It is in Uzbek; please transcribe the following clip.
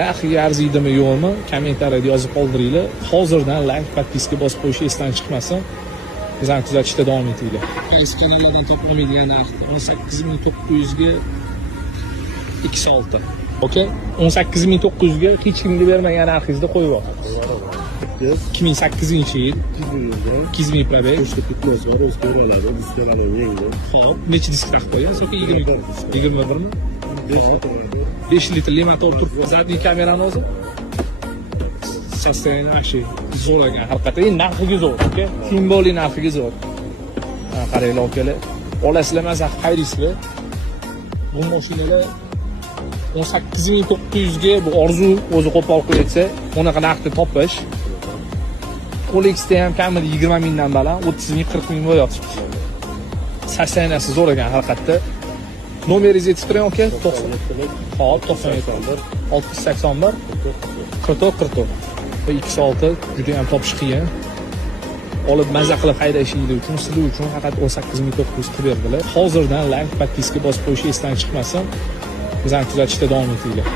Narxiga arziydimi yo'qmi, kommentariyada yozib qoldiringlar. Hozirdan like, podpiska bosib qo'yish esdan chiqmasin. Bizani kuzatishda davom etinglar. Qaysi kanallardan topib olmaydigan narxni 18900 ga 2.6. Okey? 18900 ga hech kimga bermagan narxingizda qo'yib olasiz. 2008-yil 2000 probek. Pochta kitlos var, o'z ko'roladi, diskalarni yangi. Xo'p, necha disk taqib qo'ygan? Yoki 21 mi? 5 litrli motor turibdi. Zadniy kamerani o'zi. Sostoяние zo'r ekan. Haqiqatan narxiga zo'r, okey? Simbolik narxiga zo'r. Qaranglar akalar. Olasizlar masa xayrisizlar. Bu mashinalar 18900 ga bu orzu o'zi qo'pol qo'ysa, unaqa narxda topish. Olexda ham kamida 20 mingdan baland, 30 ming, 40 ming bo'lyapti. Sostoянияsi zo'r ekan haqiqatda. Nomeringizni aytib turing, aka? 90. Hop, 97. 681 44 va 2.6 juda ham topish qiyin. Olib maza qilib haydashingiz uchun, sizlar uchun faqat 18900 qilib berdilar. Hozirdan like, podpiska bosib qo'yish esdan chiqmasin. Bizani kuzatishda davom etinglar.